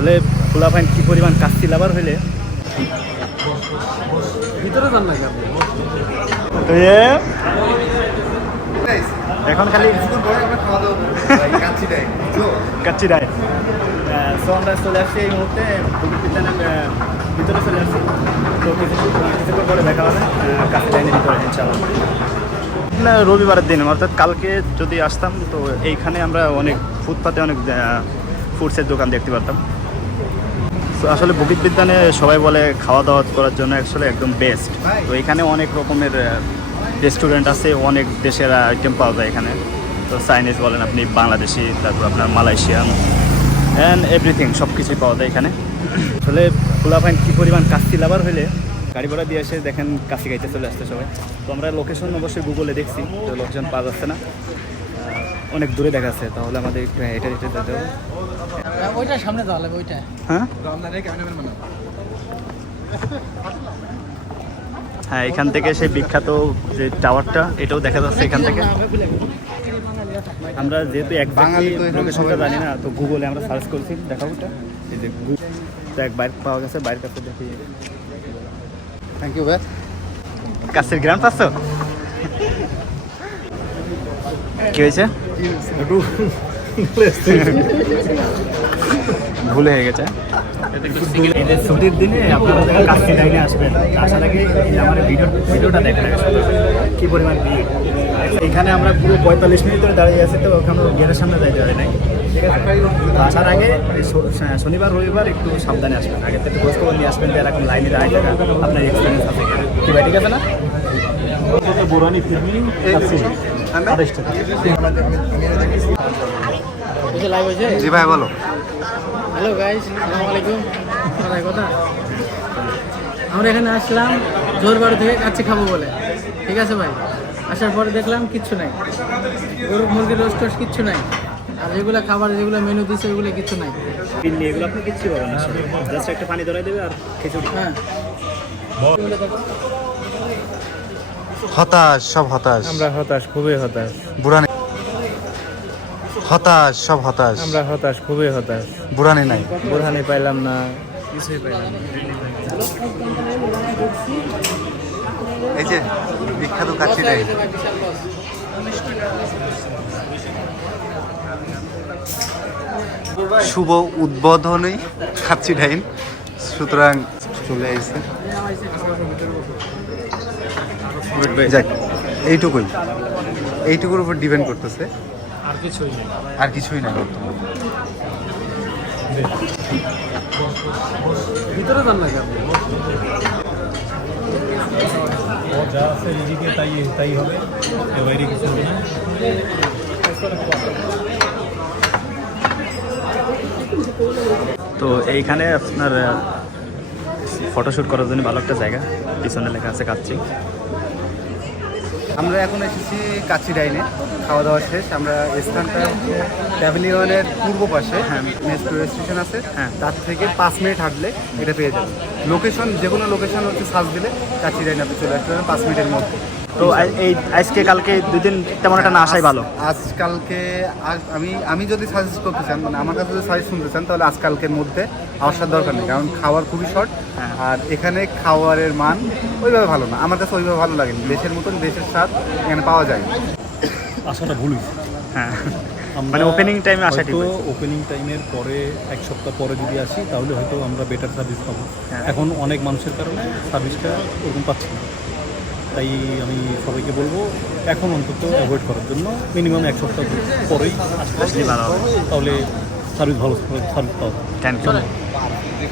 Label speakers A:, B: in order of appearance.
A: আসলে খোলা ফাইন কি পরিমাণ কাস্তি লাভার হইলে?
B: ভিতরে যান নাকি
A: তো এখন খালি কাচ্চি ডায় সো আমরা চলে আসছি এই মুহূর্তে ভিতরে চলে আসছি। তো কিছু কিছুক্ষণ পরে দেখা হবে কাচ্চি ডাইনের ভিতরে ইনশাআল্লাহ। না, রবিবারের দিন অর্থাৎ কালকে যদি আসতাম তো এইখানে আমরা অনেক ফুটপাতে অনেক ফুডসের দোকান দেখতে পারতাম। আসলে বুকিত বিদ্যানে সবাই বলে খাওয়া দাওয়া করার জন্য আসলে একদম বেস্ট তো এখানে অনেক রকমের রেস্টুরেন্ট আছে, অনেক দেশের আইটেম পাওয়া যায় এখানে। তো চাইনিজ বলেন আপনি, বাংলাদেশি, তারপর আপনার মালয়েশিয়ান অ্যান্ড এভরিথিং সব কিছুই পাওয়া যায় এখানে। আসলে খোলা ফাইন কী পরিমাণ কাস্তি লাভার হলে গাড়ি ভাড়া দিয়ে এসে দেখেন কাশি গাইতে চলে আসছে সবাই। তো আমরা লোকেশন অবশ্যই গুগলে দেখছি, তো লোকেশন পাওয়া যাচ্ছে না। অনেক দূরে দেখাচ্ছে তাহলে আমাদের একটু হেঁটে হেঁটে যেতে হবে।
B: ওইটা সামনে যাওয়া লাগবে ওইটা।
A: হ্যাঁ? হ্যাঁ এখান থেকে সেই বিখ্যাত যে টাওয়ারটা এটাও দেখা যাচ্ছে এখান থেকে। আমরা যেহেতু এক
C: বাঙালি তো
A: লোকেশনটা
C: সবাই
A: জানি না তো গুগলে আমরা সার্চ করছি দেখাবো ওটা এই যে তো এক বাইক পাওয়া গেছে বাইরের কাছে দেখি।
C: থ্যাংক ইউ ভাই।
A: কাছের গ্রাম পাচ্ছ? কি হয়েছে? ভুল হয়ে গেছে। ছুটির দিনে আপনারা যারা কাছে লাইনে আসবেন। আসার আগে আমার ভিডিও ভিডিওটা দেখেন কি পরিমাণ ভিড়। এখানে আমরা পুরো পঁয়তাল্লিশ মিনিট ধরে দাঁড়িয়ে আছি তো ওখানে গেটের সামনে যাইতে পারি নাই। আসার আগে শ- শ- শনিবার রবিবার একটু সাবধানে আসবেন। আগে থেকে খোঁজ খবর নিয়ে আসবেন যে এরকম লাইনে দাঁড়িয়ে থাকা আপনার এক্সপিরিয়েন্স আছে কি ভাই ঠিক আছে না? বোরানি
C: জি ভাই বলো।
B: হ্যালো গাইস আসসালামু আলাইকুম। কথা? আমরা এখানে আসলাম জোরবাড়ি থেকে কাচ্চি খাব বলে। ঠিক আছে ভাই? আসার পরে দেখলাম কিচ্ছু নাই। গরু মুরগির রোস্ট টোস্ট কিচ্ছু নাই। আর যেগুলো খাবার যেগুলো মেনু দিচ্ছে ওগুলো কিচ্ছু নাই।
A: এগুলো আপনি কিচ্ছু পাবেন না জাস্ট একটা পানি ধরাই দেবে আর খিচুড়ি।
B: হ্যাঁ।
C: হতাশ সব হতাশ।
D: আমরা হতাশ খুবই হতাশ।
C: বুড়ানি হতাশ সব হতাশ।
D: আমরা হতাশ খুবই হতাশ।
C: বুড়ানি নাই।
D: বোরহানি পাইলাম না।
C: এই যে বিখ্যাত
B: বিশাল লস
C: শুভ উদ্বোধনী খাচ্ছি ডাইন সুতরাং চলে আসছে যাক এইটুকুই। এইটুকুর উপর ডিপেন্ড করতেছে।
D: আর কিছুই নেই।
C: আর কিছুই না বর্তমানে।
B: ভিতরে যান
D: যা আছে তাই তাই হবে। এর বাইরে কিছু হবে না।
A: তো এইখানে আপনার ফটোশ্যুট করার জন্য ভালো একটা জায়গা। পিছনে লেখা আছে কাচ্চি।
C: আমরা এখন এসেছি কাচ্চি ডাইনে। খাওয়া দাওয়া শেষ। আমরা স্থানটা প্যাভিলিয়নের পূর্ব পাশে। হ্যাঁ। মেট্রো স্টেশন আছে।
A: হ্যাঁ।
C: তার থেকে পাঁচ মিনিট হাঁটলে এটা পেয়ে যাবেন। লোকেশন যে কোনো লোকেশন হচ্ছে সার্চ দিলে কাচ্চি ডাইনে আপনি চলে আসতে পারেন পাঁচ মিনিটের মধ্যে।
A: তো এই আজকে কালকে দুই দিন তেমন একটা না আসাই ভালো।
C: আজকালকে আজ আমি আমি যদি সাজেস্ট করতে চান মানে আমার কাছে যদি সাজেস্ট শুনতে চান তাহলে আজকালকের মধ্যে আসার দরকার নেই কারণ খাওয়ার খুবই শর্ট
A: হ্যাঁ।
C: আর এখানে খাওয়ারের মান ওইভাবে ভালো না আমার কাছে ওইভাবে ভালো লাগেনি দেশের মতন দেশের স্বাদ এখানে পাওয়া যায়।
D: আসাটা ভুল হয়েছে।
A: হ্যাঁ মানে ওপেনিং টাইমে আসা ঠিক
D: ওপেনিং টাইমের পরে এক সপ্তাহ পরে যদি আসি তাহলে হয়তো আমরা বেটার সার্ভিস পাবো
A: হ্যাঁ।
D: এখন অনেক মানুষের কারণে সার্ভিসটা ওরকম পাচ্ছি না তাই আমি সবাইকে বলব এখন অন্তত অ্যাভয়েড করার জন্য মিনিমাম এক সপ্তাহ পরেই আসতে
A: আসলে
D: তাহলে সার্ভিস ভালো সার্ভিস পাওয়া।
A: Thank you